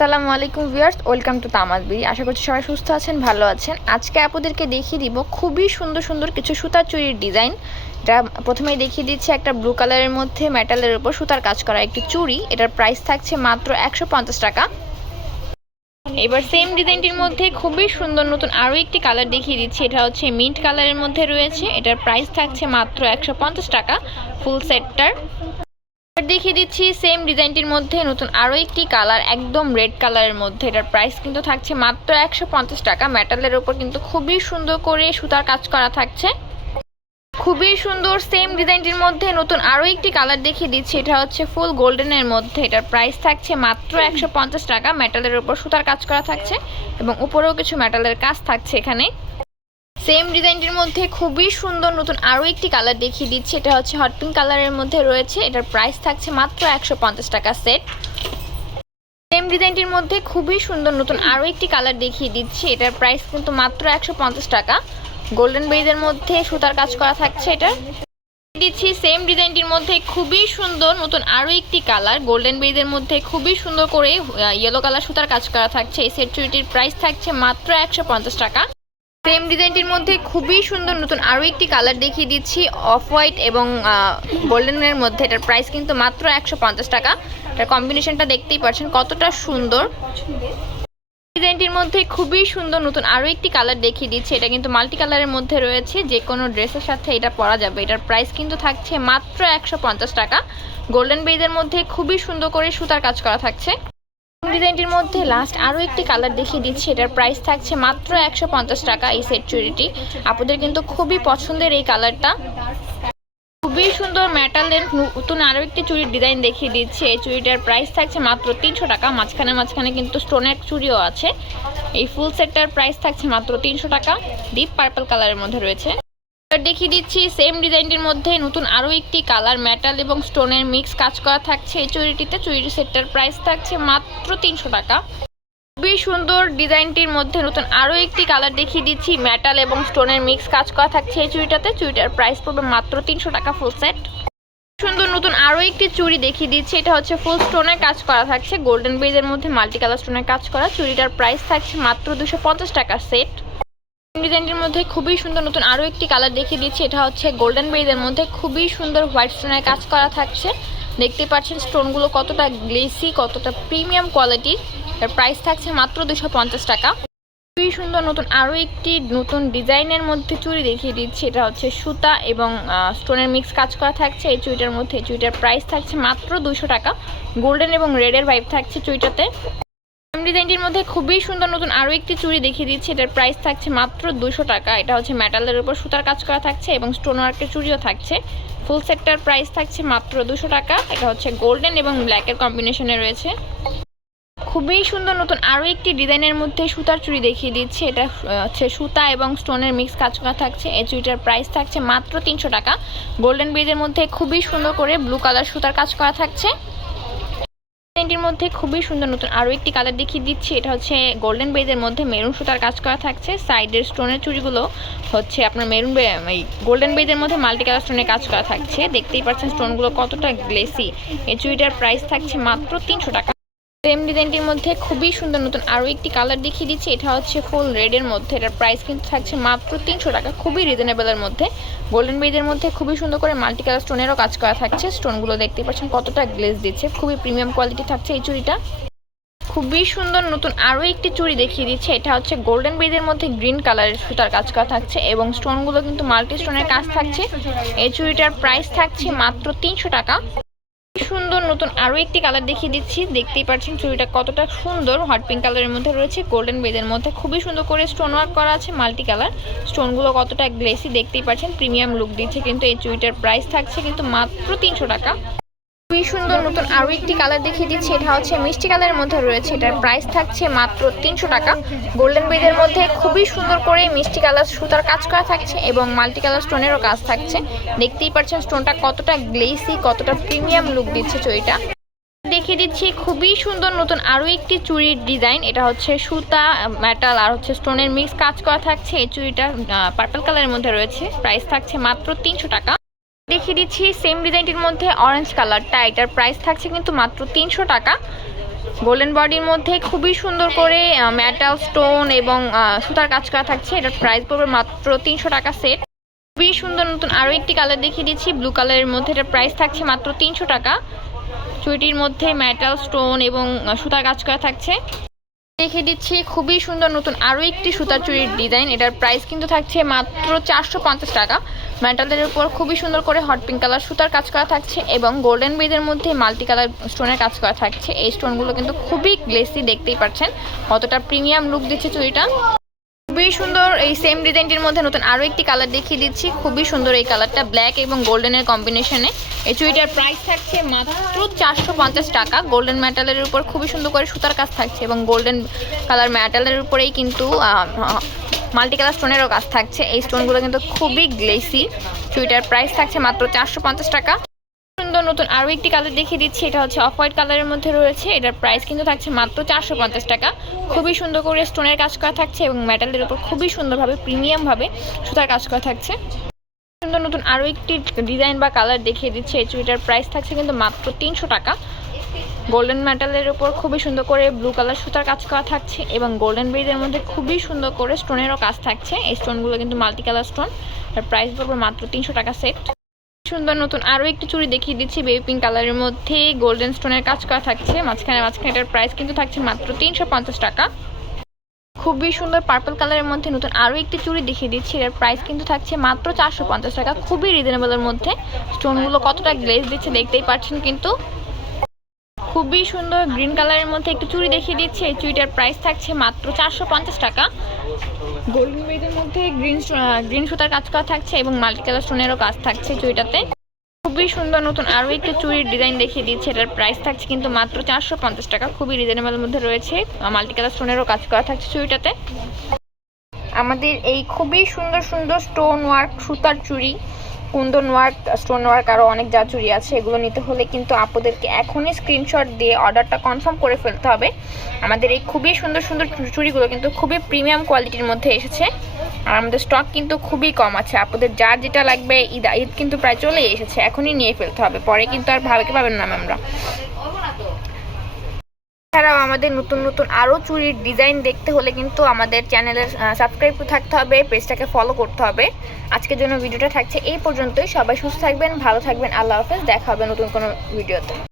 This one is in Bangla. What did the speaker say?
আসসালামু আলাইকুম ভিউয়ার্স, ওয়েলকাম টু তামাজ বিডি। আশা করছি সবাই সুস্থ আছেন, ভালো আছেন। আজকে আপনাদেরকে দেখিয়ে দিব খুবই সুন্দর সুন্দর কিছু সুতার চুড়ির ডিজাইন। এটা প্রথমেই দেখিয়ে দিচ্ছি একটা ব্লু কালারের মধ্যে মেটালের উপর সুতার কাজ করা একটি চুড়ি। এটার প্রাইস থাকছে মাত্র 150 টাকা। এবার সেম ডিজাইনটির মধ্যে খুবই সুন্দর নতুন আরও একটি কালার দেখিয়ে দিচ্ছি। এটা হচ্ছে মিন্ট কালারের মধ্যে রয়েছে। এটার প্রাইস থাকছে মাত্র 150 টাকা ফুল সেটটার। দেখিয়ে দিচ্ছি সেম ডিজাইনটির মধ্যে নতুন আরও একটি কালার, একদম রেড কালারের মধ্যে। এটার প্রাইস কিন্তু থাকছে মাত্র 150 টাকা। মেটালের ওপর কিন্তু খুবই সুন্দর করে সুতার কাজ করা থাকছে, খুবই সুন্দর। সেম ডিজাইনটির মধ্যে নতুন আরও একটি কালার দেখিয়ে দিচ্ছি। এটা হচ্ছে ফুল গোল্ডেনের মধ্যে। এটার প্রাইস থাকছে মাত্র 150 টাকা। মেটালের ওপর সুতার কাজ করা থাকছে এবং উপরেও কিছু মেটালের কাজ থাকছে এখানে। সেম ডিজাইনটির মধ্যে খুবই সুন্দর নতুন আরও একটি কালার দেখিয়ে দিচ্ছি। এটা হচ্ছে হট পিঙ্ক কালারের মধ্যে রয়েছে। এটার প্রাইস থাকছে মাত্র 150 টাকা সেট। সেম ডিজাইনটির মধ্যে খুবই সুন্দর নতুন আরও একটি কালার দেখিয়ে দিচ্ছি। এটার প্রাইস কিন্তু মাত্র 150 টাকা। গোল্ডেন বেইজের মধ্যে সুতার কাজ করা থাকছে। এটা দিচ্ছি সেম ডিজাইনটির মধ্যে খুবই সুন্দর নতুন আরও একটি কালার, গোল্ডেন বেইজের মধ্যে খুবই সুন্দর করে ইয়েলো কালার সুতার কাজ করা থাকছে। এই সেট চুড়িটির প্রাইস থাকছে মাত্র 150 টাকা। সেম ডিজাইনটির মধ্যে খুবই সুন্দর নতুন আরও একটি কালার দেখিয়ে দিচ্ছি, অফ হোয়াইট এবং গোল্ডেনের মধ্যে। এটার প্রাইস কিন্তু মাত্র 150 টাকা। এটার কম্বিনেশনটা দেখতেই পাচ্ছেন কতটা সুন্দর। ডিজাইনটির মধ্যে খুবই সুন্দর নতুন আরও একটি কালার দেখিয়ে দিচ্ছি। এটা কিন্তু মাল্টি কালারের মধ্যে রয়েছে, যে কোনো ড্রেসের সাথে এটা পরা যাবে। এটার প্রাইস কিন্তু থাকছে মাত্র 150 টাকা। গোল্ডেন বেইজের মধ্যে খুবই সুন্দর করে সুতার কাজ করা থাকছে। ডিজাইনটির মধ্যে লাস্ট আরও একটি কালার দেখিয়ে দিচ্ছি। এটার প্রাইস থাকছে মাত্র 150 টাকা। এই সেট চুড়িটি আপনাদের কিন্তু খুবই পছন্দের এই কালারটা, খুবই সুন্দর মেটালের নতুন আরও একটি চুড়ির ডিজাইন দেখিয়ে দিচ্ছি। এই চুড়িটার প্রাইস থাকছে মাত্র 300 টাকা। মাঝখানে মাঝখানে কিন্তু স্টোনের চুড়িও আছে। এই ফুল সেটটার প্রাইস থাকছে মাত্র 300 টাকা। ডিপ পার্পল কালারের মধ্যে রয়েছে। দেখিয়ে দিচ্ছি সেম ডিজাইনটির মধ্যে নতুন আরও একটি কালার, মেটাল এবং স্টোনের মিক্স কাজ করা থাকছে এই চুড়িটিতে। চুড়ির সেটটার প্রাইস থাকছে মাত্র 300 টাকা। খুবই সুন্দর ডিজাইনটির মধ্যে নতুন আরও একটি কালার দেখিয়ে দিচ্ছি, মেটাল এবং স্টোনের মিক্স কাজ করা থাকছে এই চুড়িটাতে। চুড়িটার প্রাইস পড়বে মাত্র 300 টাকা ফুল সেট। সুন্দর নতুন আরও একটি চুড়ি দেখিয়ে দিচ্ছি। এটা হচ্ছে ফুল স্টোনের কাজ করা থাকছে, গোল্ডেন বেজের মধ্যে মাল্টি কালার স্টোনের কাজ করা। চুড়িটার প্রাইস থাকছে মাত্র 250 টাকা সেট। ডিজাইনটির মধ্যে খুবই সুন্দর নতুন আরও একটি কালার দেখিয়ে দিচ্ছি। এটা হচ্ছে গোল্ডেন বেইজের মধ্যে খুবই সুন্দর হোয়াইট স্টোনের কাজ করা থাকছে। দেখতে পাচ্ছেন স্টোনগুলো কতটা গ্লেসি, কতটা প্রিমিয়াম কোয়ালিটির। এর প্রাইস থাকছে মাত্র 250 টাকা। খুবই সুন্দর নতুন আরও একটি নতুন ডিজাইনের মধ্যে চুড়ি দেখিয়ে দিচ্ছি। এটা হচ্ছে সুতা এবং স্টোনের মিক্স কাজ করা থাকছে এই চুড়িটার মধ্যে। চুড়িটার প্রাইস থাকছে মাত্র 200 টাকা। গোল্ডেন এবং রেডের ভাইব থাকছে চুড়িটাতে। ডিজাইনটির মধ্যে খুবই সুন্দর নতুন আরও একটি চুড়ি দেখিয়ে দিচ্ছি। এটার প্রাইস থাকছে মাত্র 200 টাকা। এটা হচ্ছে মেটালের উপর সুতার কাজ করা থাকছে এবং স্টোন ওয়ার্কের চুড়িও থাকছে। ফুল সেটটার প্রাইস থাকছে মাত্র 200 টাকা। এটা হচ্ছে গোল্ডেন এবং ব্ল্যাকের কম্বিনেশনে রয়েছে। খুবই সুন্দর নতুন আরও একটি ডিজাইনের মধ্যে সুতার চুড়ি দেখিয়ে দিচ্ছি। এটা হচ্ছে সুতা এবং স্টোনের মিক্স কাজ করা থাকছে। এই চুড়িটার প্রাইস থাকছে মাত্র 300 টাকা। গোল্ডেন বেজের মধ্যে খুবই সুন্দর করে ব্লু কালার সুতার কাজ করা থাকছে। ডিজাইনটির মধ্যে খুবই সুন্দর নতুন আরও একটি কালার দেখিয়ে দিচ্ছি। এটা হচ্ছে গোল্ডেন বেজের মধ্যে মেরুন সুতার কাজ করা থাকছে। সাইডের স্টোনের চুড়িগুলো হচ্ছে আপনার মেরুন এই গোল্ডেন বেজের মধ্যে মাল্টি কালার স্টোনের কাজ করা থাকছে। দেখতেই পাচ্ছেন স্টোনগুলো কতটা গ্লেসি। এই চুড়িটার প্রাইস থাকছে মাত্র 300 টাকা। সেম ডিজাইনটির মধ্যে খুবই সুন্দর নতুন আরও একটি কালার দেখিয়ে দিচ্ছি। এটা হচ্ছে ফুল রেডের মধ্যে। এটার প্রাইস কিন্তু থাকছে মাত্র 300 টাকা, খুবই রিজনেবলের মধ্যে। গোল্ডেন বেজের মধ্যে খুবই সুন্দর করে মাল্টি কালার স্টোনেরও কাজ করা থাকছে। স্টোনগুলো দেখতে পাচ্ছেন কতটা গ্লেজ দিচ্ছে, খুবই প্রিমিয়াম কোয়ালিটি থাকছে এই চুড়িটা। খুবই সুন্দর নতুন আরও একটি চুড়ি দেখিয়ে দিচ্ছে। এটা হচ্ছে গোল্ডেন বেজের মধ্যে গ্রিন কালারের সুতার কাজ করা থাকছে এবং স্টোনগুলো কিন্তু মাল্টি স্টোনের কাজ থাকছে। এই চুড়িটার প্রাইস থাকছে মাত্র 300 টাকা। সুন্দর নতুন আরও একটি কালার দেখিয়ে দিচ্ছি। দেখতেই পাচ্ছেন চুড়িটা কতটা সুন্দর, হট পিঙ্ক কালারের মধ্যে রয়েছে। গোল্ডেন বেজের মধ্যে খুবই সুন্দর করে স্টোন ওয়ার্ক করা আছে, মাল্টি কালার। স্টোনগুলো কতটা গ্লেসি দেখতেই পাচ্ছেন, প্রিমিয়াম লুক দিচ্ছে। কিন্তু এই চুড়িটার প্রাইস থাকছে কিন্তু মাত্র 300 টাকা। খুবই সুন্দর নতুন আরও একটি কালার দেখিয়ে দিচ্ছি। এটা হচ্ছে মিষ্টি কালারের মধ্যে রয়েছে। এটার প্রাইস থাকছে মাত্র 300 টাকা। গোল্ডেন বেজের মধ্যে খুবই সুন্দর করে মিষ্টি কালার সুতার কাজ করা থাকছে এবং মাল্টি কালার স্টোনেরও কাজ থাকছে। দেখতেই পাচ্ছেন স্টোনটা কতটা গ্লেসি, কতটা প্রিমিয়াম লুক দিচ্ছে চুড়িটা। দেখিয়ে দিচ্ছি খুবই সুন্দর নতুন আরও একটি চুড়ির ডিজাইন। এটা হচ্ছে সুতা, মেটাল আর হচ্ছে স্টোনের মিক্স কাজ করা থাকছে। এই চুড়িটা পার্পল কালারের মধ্যে রয়েছে। প্রাইস থাকছে মাত্র 300 টাকা। দেখিয়ে দিচ্ছি সেম ডিজাইনটির মধ্যে অরেঞ্জ কালারটা। এটার প্রাইস থাকছে কিন্তু মাত্র 300 টাকা। গোল্ডেন বডির মধ্যে খুবই সুন্দর করে মেটাল স্টোন এবং সুতার কাজ করা থাকছে। এটার প্রাইস পড়বে মাত্র 300 টাকা সেট। খুবই সুন্দর নতুন আরও একটি কালার দেখিয়ে দিচ্ছি ব্লু কালারের মধ্যে। এটার প্রাইস থাকছে মাত্র 300 টাকা। চুড়িটির মধ্যে মেটাল স্টোন এবং সুতার কাজ করা থাকছে। দেখিয়ে দিচ্ছি খুবই সুন্দর নতুন আরও একটি সুতার চুড়ির ডিজাইন। এটার প্রাইস কিন্তু থাকছে মাত্র 450 টাকা। মেটালের উপর খুবই সুন্দর করে হট পিঙ্ক কালার সুতার কাজ করা থাকছে এবং গোল্ডেন বেদের মধ্যে মাল্টি কালার স্টোনের কাজ করা থাকছে। এই স্টোনগুলো কিন্তু খুবই গ্লেসি, দেখতেই পাচ্ছেন কতটা প্রিমিয়াম লুক দিচ্ছে চুড়িটা। খুবই সুন্দর এই সেম ডিজাইনটির মধ্যে নতুন আরও একটি কালার দেখিয়ে দিচ্ছি। খুবই সুন্দর এই কালারটা, ব্ল্যাক এবং গোল্ডেনের কম্বিনেশনে। এই চুড়িটার প্রাইস থাকছে মাত্র 450 টাকা। গোল্ডেন মেটালের উপর খুবই সুন্দর করে সুতার কাজ থাকছে এবং গোল্ডেন কালার মেটালের উপরেই কিন্তু মাল্টি কালার স্টোনেরও কাজ থাকছে। এই স্টোনগুলো কিন্তু খুবই গ্লেসি। চুড়িটার প্রাইস থাকছে মাত্র 450 টাকা। সুন্দর নতুন আরও একটি কালার দেখিয়ে দিচ্ছি। এটা হচ্ছে অফ হোয়াইট কালারের মধ্যে রয়েছে। এটার প্রাইস কিন্তু থাকছে মাত্র 450 টাকা। খুবই সুন্দর করে স্টোনের কাজ করা থাকছে এবং মেটালের উপর খুবই সুন্দরভাবে প্রিমিয়ামভাবে সুতার কাজ করা থাকছে। সুন্দর নতুন আরও একটি ডিজাইন বা কালার দেখিয়ে দিচ্ছে। এই চুড়িটার প্রাইস থাকছে কিন্তু মাত্র 300 টাকা। গোল্ডেন মেটালের উপর খুবই সুন্দর করে ব্লু কালার সুতার কাজ করা থাকছে এবং গোল্ডেন বেডের মধ্যে খুবই সুন্দর করে স্টোনেরও কাজ থাকছে। এই স্টোনগুলো কিন্তু মাল্টি কালার স্টোন। এর প্রাইস পড়বে মাত্র 300 টাকা সেট। সুন্দর নতুন আরও একটি চুড়ি দেখিয়ে দিচ্ছি বেবি পিঙ্ক কালারের মধ্যে গোল্ডেন স্টোনের কাজ করা থাকছে মাঝখানে। এটার প্রাইস কিন্তু থাকছে মাত্র 350 টাকা। খুবই সুন্দর পার্পল কালারের মধ্যে নতুন আরও একটি চুড়ি দেখিয়ে দিচ্ছি। এর প্রাইস কিন্তু থাকছে মাত্র 450 টাকা। খুবই রিজনেবলের মধ্যে। স্টোনগুলো কতটা গ্লেজ দিচ্ছে দেখতেই পাচ্ছেন কিন্তু। খুবই সুন্দর গ্রিন কালারের মধ্যে একটি চুড়ি দেখিয়ে দিচ্ছে। এই চুড়িটার প্রাইস থাকছে মাত্র 450 টাকা। গোল্ডেন বেডের মধ্যে গ্রিন সুতার কাজ করা থাকছে এবং মাল্টি কালার স্টোনেরও কাজ থাকছে চুড়িটাতে। খুবই সুন্দর নতুন আরও একটি চুড়ির ডিজাইন দেখিয়ে দিচ্ছে। এটার প্রাইস থাকছে কিন্তু মাত্র 450 টাকা। খুবই রিজনেবলের মধ্যে রয়েছে। মাল্টি কালার স্টোনেরও কাজ করা থাকছে চুড়িটাতে। আমাদের এই খুবই সুন্দর সুন্দর স্টোন ওয়ার্ক সুতার চুড়ি, কুন্দন ওয়ার্ক, স্টোন ওয়ার্ক আরও অনেক যা চুড়ি আছে, এগুলো নিতে হলে কিন্তু আপনাদেরকে এখনই স্ক্রিনশট দিয়ে অর্ডারটা কনফার্ম করে ফেলতে হবে। আমাদের এই খুবই সুন্দর সুন্দর চুড়িগুলো কিন্তু খুবই প্রিমিয়াম কোয়ালিটির মধ্যে এসেছে আর আমাদের স্টক কিন্তু খুবই কম আছে। আপনাদের যার যেটা লাগবে, ঈদ কিন্তু প্রায় চলেই এসেছে, এখনই নিয়ে ফেলতে হবে, পরে কিন্তু আর ভাবে পাবেন না আমরা। এছাড়াও আমাদের নতুন নতুন আরও চুড়ির ডিজাইন দেখতে হলে কিন্তু আমাদের চ্যানেলের সাবস্ক্রাইব থাকতে হবে, পেজটাকে ফলো করতে হবে। আজকের জন্য ভিডিওটা থাকছে এই পর্যন্তই। সবাই সুস্থ থাকবেন, ভালো থাকবেন। আল্লাহ হাফেজ। দেখা হবে নতুন কোনো ভিডিওতে।